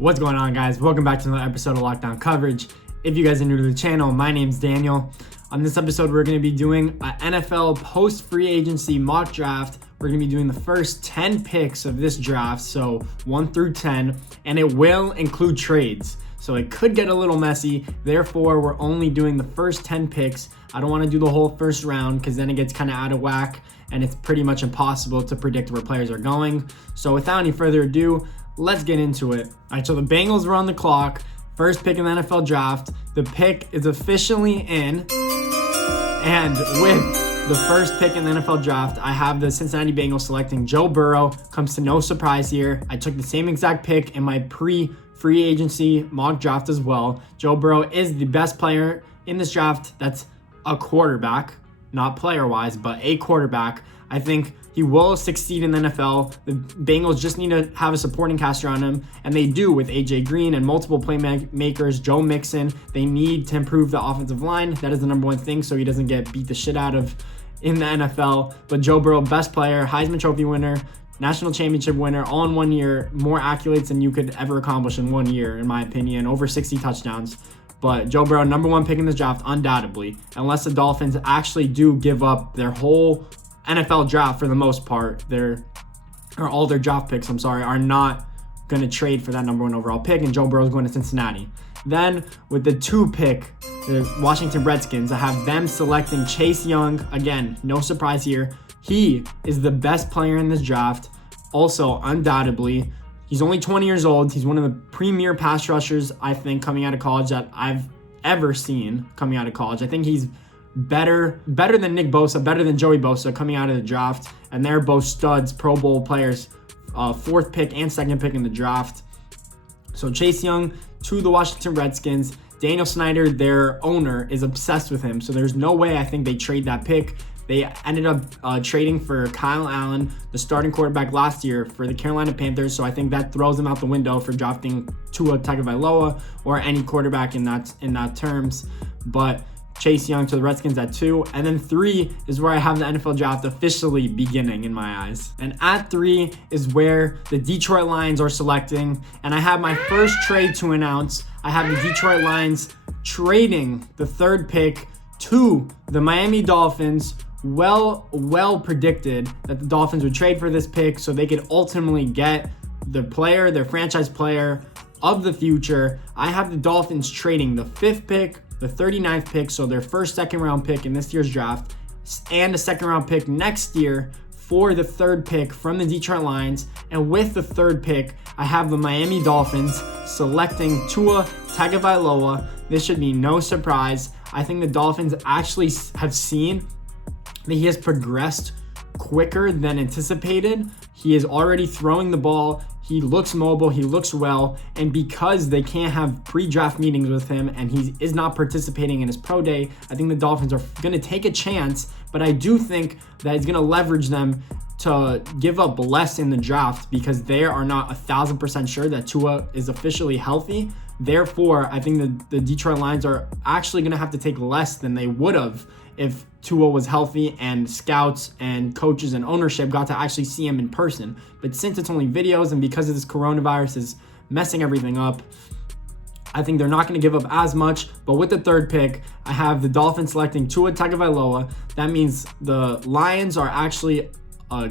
What's going on, guys? Welcome back to another episode of Lockdown Coverage. If you guys are new to the channel, my name's Daniel. On this episode, we're going to be doing an NFL post-free agency mock draft. We're going to be doing the first 10 picks of this draft, so 1 through 10, and it will include trades. So it could get a little messy. Therefore, we're only doing the first 10 picks. I don't want to do the whole first round because then it gets kind of out of whack, and it's pretty much impossible to predict where players are going. So without any further ado, let's get into it. All right, so the Bengals were on the clock. First pick in the NFL draft. The pick is officially in. And with the first pick in the NFL draft, I have the Cincinnati Bengals selecting Joe Burrow. Comes to no surprise here. I took the same exact pick in my pre-free agency mock draft as well. Joe Burrow is the best player in this draft. That's a quarterback, not player-wise, but a quarterback. I think he will succeed in the NFL. The Bengals just need to have a supporting cast around him, and they do with A.J. Green and multiple playmakers, Joe Mixon. They need to improve the offensive line. That is the number one thing, so he doesn't get beat the shit out of in the NFL. But Joe Burrow, best player, Heisman Trophy winner, national championship winner, all in 1 year, more accolades than you could ever accomplish in 1 year, in my opinion, over 60 touchdowns. But Joe Burrow, number one pick in this draft, undoubtedly, unless the Dolphins actually do give up their whole NFL draft for the most part. All their draft picks, are not going to trade for that number one overall pick, and Joe Burrow is going to Cincinnati. Then with the 2 pick, the Washington Redskins, I have them selecting Chase Young. Again, no surprise here. He is the best player in this draft. Also, undoubtedly, he's only 20 years old. He's one of the premier pass rushers, I think, coming out of college that I've ever seen coming out of college. I think he's better than Nick Bosa, better than Joey Bosa coming out of the draft. And they're both studs, Pro Bowl players, 4th pick and 2nd pick in the draft. So Chase Young to the Washington Redskins. Daniel Snyder, their owner, is obsessed with him. So there's no way I think they trade that pick. They ended up trading for Kyle Allen, the starting quarterback last year for the Carolina Panthers. So I think that throws them out the window for drafting Tua Tagovailoa or any quarterback in that terms. But Chase Young to the Redskins at 2. And then 3 is where I have the NFL draft officially beginning in my eyes. And at 3 is where the Detroit Lions are selecting. And I have my first trade to announce. I have the Detroit Lions trading the 3rd pick to the Miami Dolphins. Well predicted that the Dolphins would trade for this pick so they could ultimately get the player, their franchise player of the future. I have the Dolphins trading the 5th pick, the 39th pick, so their first 2nd round pick in this year's draft, and a 2nd round pick next year for the 3rd pick from the Detroit Lions. And with the 3rd pick, I have the Miami Dolphins selecting Tua Tagovailoa. This should be no surprise. I think the Dolphins actually have seen that he has progressed quicker than anticipated. He is already throwing the ball. He looks mobile, he looks well, and because they can't have pre-draft meetings with him and he is not participating in his pro day, I think the Dolphins are going to take a chance, but I do think that it's going to leverage them to give up less in the draft because they are not 1,000% sure that Tua is officially healthy. Therefore, I think the Detroit Lions are actually going to have to take less than they would have if Tua was healthy and scouts and coaches and ownership got to actually see him in person. But since it's only videos and because of this coronavirus is messing everything up, I think they're not going to give up as much. But with the 3rd pick, I have the Dolphins selecting Tua Tagovailoa. That means the Lions are actually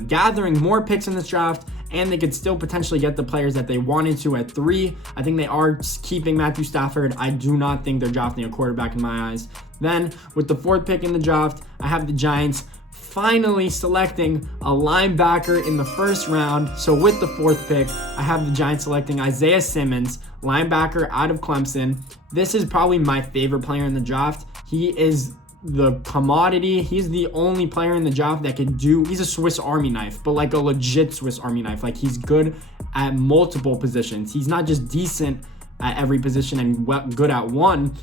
gathering more picks in this draft, and they could still potentially get the players that they wanted to at 3. I think they are keeping Matthew Stafford. I do not think they're drafting a quarterback in my eyes. Then with the 4th pick in the draft, I have the Giants finally selecting a linebacker in the 1st round. So with the 4th pick, I have the Giants selecting Isaiah Simmons, linebacker out of Clemson. This is probably my favorite player in the draft. He is the commodity. He's the only player in the draft that could he's a Swiss Army knife, but like a legit Swiss Army knife. Like he's good at multiple positions. He's not just decent at every position and good at one.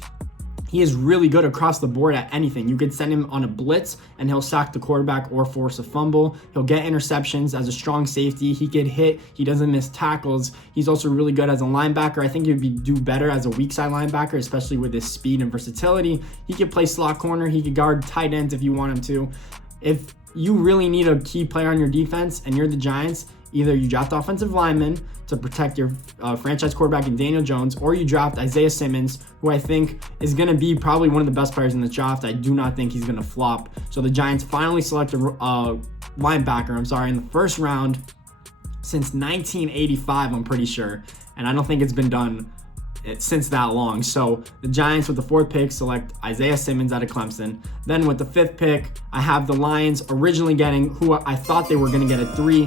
He is really good across the board at anything. You could send him on a blitz and he'll sack the quarterback or force a fumble. He'll get interceptions as a strong safety. He could hit. He doesn't miss tackles. He's also really good as a linebacker. I think he'd do better as a weak side linebacker, especially with his speed and versatility. He could play slot corner. He could guard tight ends if you want him to. If you really need a key player on your defense and you're the Giants, Either you draft offensive linemen to protect your franchise quarterback in Daniel Jones, or you draft Isaiah Simmons, who I think is going to be probably one of the best players in this draft. I do not think he's going to flop. So the Giants finally select a linebacker, in the first round since 1985, I'm pretty sure. And I don't think it's been done since that long. So the Giants with the 4th pick select Isaiah Simmons out of Clemson. Then with the 5th pick, I have the Lions originally getting who I thought they were going to get at 3,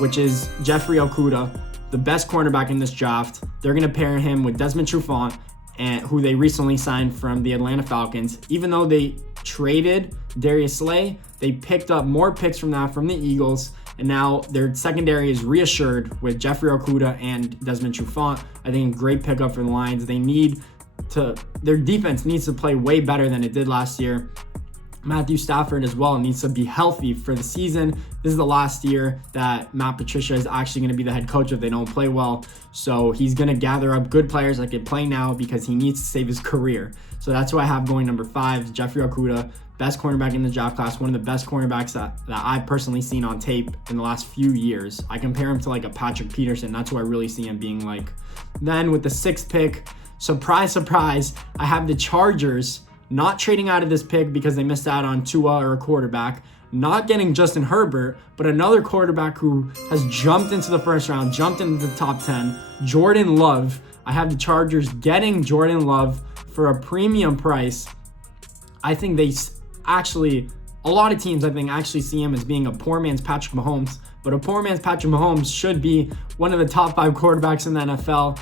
which is Jeffrey Okudah, the best cornerback in this draft. They're going to pair him with Desmond Trufant, who they recently signed from the Atlanta Falcons. Even though they traded Darius Slay, they picked up more picks from the Eagles, and now their secondary is reassured with Jeffrey Okudah and Desmond Trufant. I think a great pickup for the Lions. Their defense needs to play way better than it did last year. Matthew Stafford as well needs to be healthy for the season. This is the last year that Matt Patricia is actually going to be the head coach if they don't play well. So he's going to gather up good players that can play now because he needs to save his career. So that's who I have going number 5, Jeffrey Okudah, best cornerback in the draft class, one of the best cornerbacks that I've personally seen on tape in the last few years. I compare him to like a Patrick Peterson. That's who I really see him being like. Then with the 6th pick, surprise, surprise, I have the Chargers not trading out of this pick because they missed out on Tua or a quarterback, not getting Justin Herbert, but another quarterback who has jumped into the first round, jumped into the top 10, Jordan Love. I have the Chargers getting Jordan Love for a premium price. I think a lot of teams, I think, actually see him as being a poor man's Patrick Mahomes, but a poor man's Patrick Mahomes should be one of the top 5 quarterbacks in the NFL.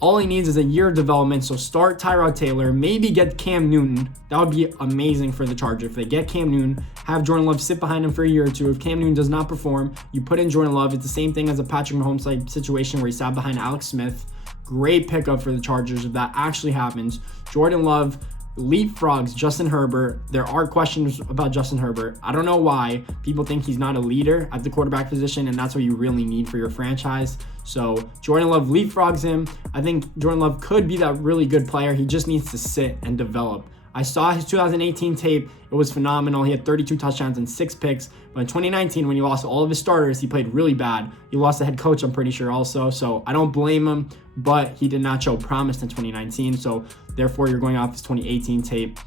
All he needs is a year of development, so start Tyrod Taylor, maybe get Cam Newton. That would be amazing for the Chargers. If they get Cam Newton, have Jordan Love sit behind him for a year or two. If Cam Newton does not perform, you put in Jordan Love. It's the same thing as a Patrick Mahomes type situation where he sat behind Alex Smith. Great pickup for the Chargers if that actually happens. Jordan Love leapfrogs Justin Herbert. There are questions about Justin Herbert. I don't know why. People think he's not a leader at the quarterback position, and that's what you really need for your franchise. So Jordan Love leapfrogs him. I think Jordan Love could be that really good player. He just needs to sit and develop. I saw his 2018 tape. It was phenomenal. He had 32 touchdowns and 6 picks. But in 2019, when he lost all of his starters, he played really bad. He lost the head coach, I'm pretty sure, also. So I don't blame him, but he did not show promise in 2019. So therefore, you're going off his 2018 tape.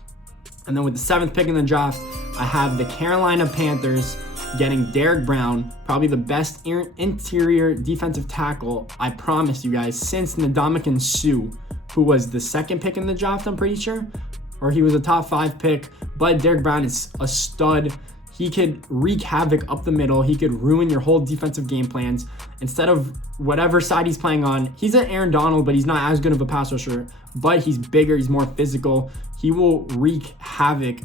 And then with the 7th pick in the draft, I have the Carolina Panthers getting Derrick Brown, probably the best interior defensive tackle, I promise you guys, since Ndamukong Suh, who was the 2nd pick in the draft, I'm pretty sure. Or he was a top 5 pick, but Derrick Brown is a stud. He could wreak havoc up the middle. He could ruin your whole defensive game plans. Instead of whatever side he's playing on, he's an Aaron Donald, but he's not as good of a pass rusher, but he's bigger, he's more physical. He will wreak havoc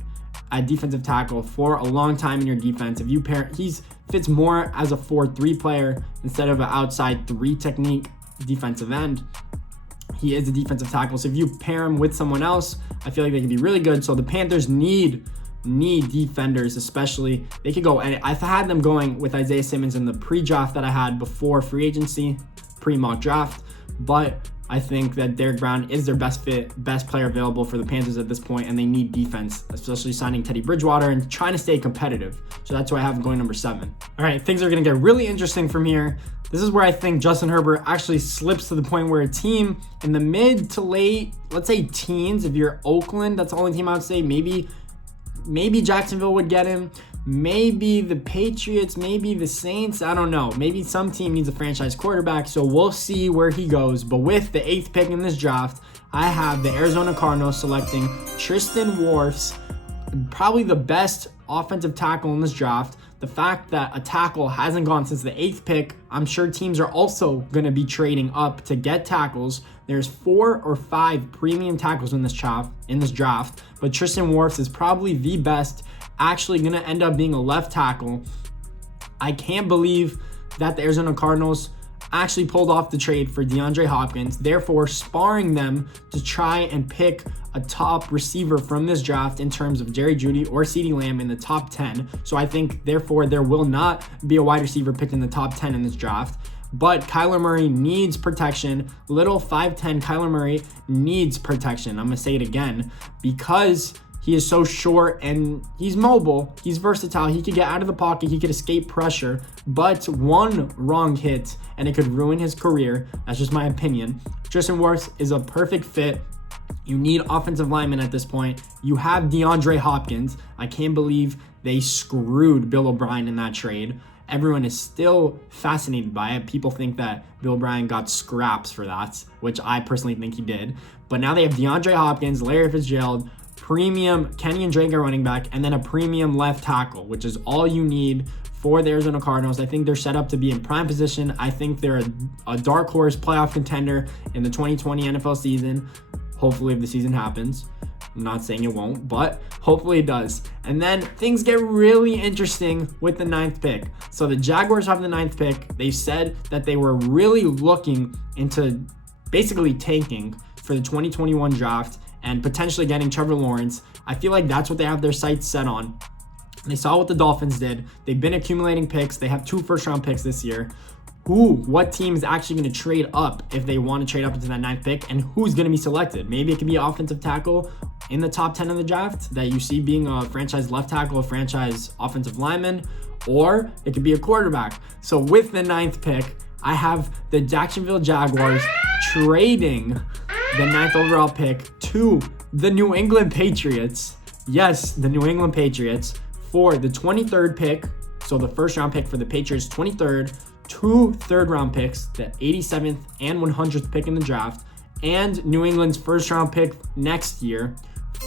at defensive tackle for a long time in your defense. If you pair, he fits more as a 4-3 player instead of an outside 3 technique defensive end. He is a defensive tackle. So if you pair him with someone else, I feel like they can be really good. So the Panthers need defenders, especially. They could go, and I've had them going with Isaiah Simmons in the pre-draft that I had before free agency, pre-mock draft. But I think that Derrick Brown is their best player available for the Panthers at this point, and they need defense, especially signing Teddy Bridgewater and trying to stay competitive. So that's why I have them going number 7. All right, things are going to get really interesting from here. This is where I think Justin Herbert actually slips to the point where a team in the mid to late, let's say teens, if you're Oakland, that's the only team I would say, maybe Jacksonville would get him. Maybe the Patriots, maybe the Saints, I don't know. Maybe some team needs a franchise quarterback, so we'll see where he goes. But with the 8th pick in this draft, I have the Arizona Cardinals selecting Tristan Wirfs, probably the best offensive tackle in this draft. The fact that a tackle hasn't gone since the 8th pick, I'm sure teams are also going to be trading up to get tackles. There's 4 or 5 premium tackles in this draft, but Tristan Wirfs is probably the best, actually going to end up being a left tackle. I can't believe that the Arizona Cardinals actually pulled off the trade for DeAndre Hopkins, therefore sparring them to try and pick a top receiver from this draft in terms of Jerry Jeudy or CeeDee Lamb in the top 10. So I think, therefore, there will not be a wide receiver picked in the top 10 in this draft. But Kyler Murray needs protection. Little 5'10" Kyler Murray needs protection. I'm going to say it again, because He is so short and he's mobile. He's versatile. He could get out of the pocket. He could escape pressure. But one wrong hit and it could ruin his career. That's just my opinion. Tristan Wirfs is a perfect fit. You need offensive linemen at this point. You have DeAndre Hopkins. I can't believe they screwed Bill O'Brien in that trade. Everyone is still fascinated by it. People think that Bill O'Brien got scraps for that, which I personally think he did. But now they have DeAndre Hopkins, Larry Fitzgerald, premium Kenny and Drake running back, and then a premium left tackle, which is all you need for the Arizona Cardinals. I think they're set up to be in prime position. I think they're a dark horse playoff contender in the 2020 NFL season. Hopefully, if the season happens. I'm not saying it won't, but hopefully it does. And then things get really interesting with the 9th pick. So the Jaguars have the 9th pick. They said that they were really looking into basically tanking for the 2021 draft and potentially getting Trevor Lawrence. I feel like that's what they have their sights set on. They saw what the Dolphins did. They've been accumulating picks. They have 2 first-round picks this year. What team is actually going to trade up if they want to trade up into that 9th pick, and who's going to be selected? Maybe it could be an offensive tackle in the top 10 of the draft that you see being a franchise left tackle, a franchise offensive lineman, or it could be a quarterback. So with the 9th pick, I have the Jacksonville Jaguars trading the 9th overall pick to the New England Patriots. Yes, the New England Patriots for the 23rd pick. So the first round pick for the Patriots, 23rd, 2 third-round picks, the 87th and 100th pick in the draft, and New England's first-round pick next year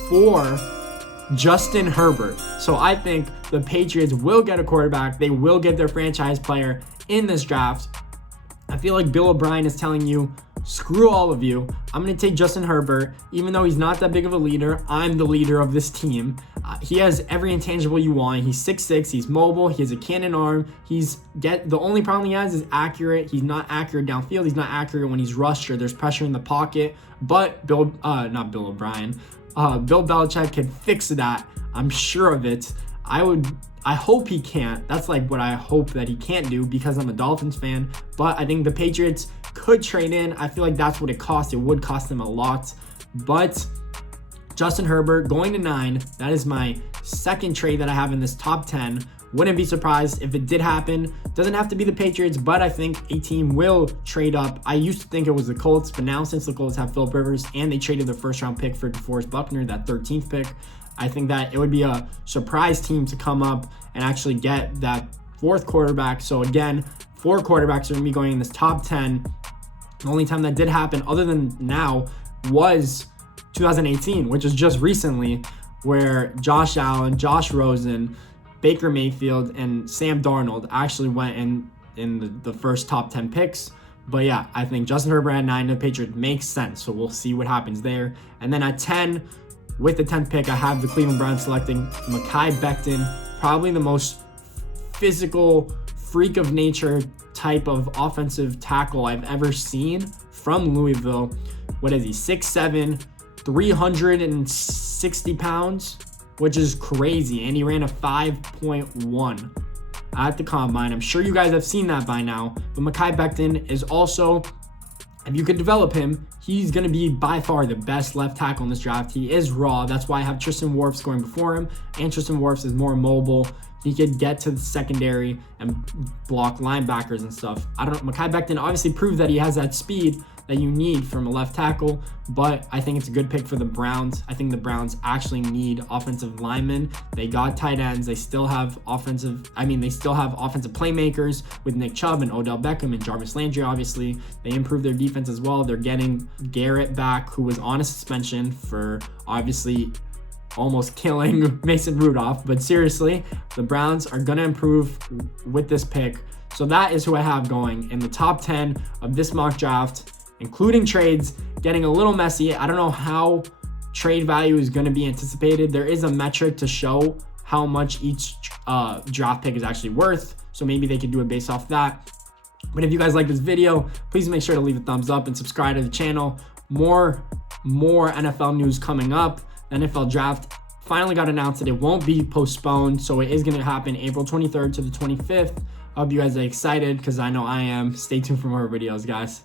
for Justin Herbert. So I think the Patriots will get a quarterback. They will get their franchise player in this draft. I feel like Bill O'Brien is telling you, screw all of you. I'm going to take Justin Herbert. Even though he's not that big of a leader, I'm the leader of this team. He has every intangible you want. He's 6'6", he's mobile, he has a cannon arm. The only problem he has is accurate. He's not accurate downfield. He's not accurate when he's rushed or there's pressure in the pocket. But Bill Belichick can fix that. I'm sure of it. I hope he can't. That's like what I hope that he can't do because I'm a Dolphins fan. But I think the Patriots could trade in. I feel like that's what it costs. It would cost them a lot. But Justin Herbert going to 9. That is my second trade that I have in this top 10. Wouldn't be surprised if it did happen. Doesn't have to be the Patriots, but I think a team will trade up. I used to think it was the Colts, but now since the Colts have Phillip Rivers and they traded their first round pick for DeForest Buckner, that 13th pick, I think that it would be a surprise team to come up and actually get that 4th quarterback. So again, 4 quarterbacks are going to be going in this top 10. The only time that did happen other than now was 2018, which is just recently, where Josh Allen, Josh Rosen, Baker Mayfield, and Sam Darnold actually went in the first top 10 picks. But yeah, I think Justin Herbert at 9 to the Patriots makes sense. So we'll see what happens there. And then at 10, with the 10th pick, I have the Cleveland Browns selecting Mekhi Becton, probably the most physical, freak of nature type of offensive tackle I've ever seen from Louisville. What is he? 6'7", 360 pounds, which is crazy. And he ran a 5.1 at the combine. I'm sure you guys have seen that by now. But Mekhi Becton is also, if you could develop him, he's going to be by far the best left tackle in this draft. He is raw. That's why I have Tristan Wirfs going before him. And Tristan Wirfs is more mobile. He could get to the secondary and block linebackers and stuff. Mekhi Becton obviously proved that he has that speed that you need from a left tackle, but I think it's a good pick for the Browns. I think the Browns actually need offensive linemen. They got tight ends. They still have offensive playmakers with Nick Chubb and Odell Beckham and Jarvis Landry, obviously. They improved their defense as well. They're getting Garrett back, who was on a suspension for obviously almost killing Mason Rudolph. But seriously, the Browns are going to improve with this pick. So that is who I have going in the top 10 of this mock draft, including trades, getting a little messy. I don't know how trade value is going to be anticipated. There is a metric to show how much each draft pick is actually worth. So maybe they could do it based off that. But if you guys like this video, please make sure to leave a thumbs up and subscribe to the channel. More NFL news coming up. The NFL draft finally got announced that it won't be postponed. So it is going to happen April 23rd to the 25th. I hope you guys are excited because I know I am. Stay tuned for more videos, guys.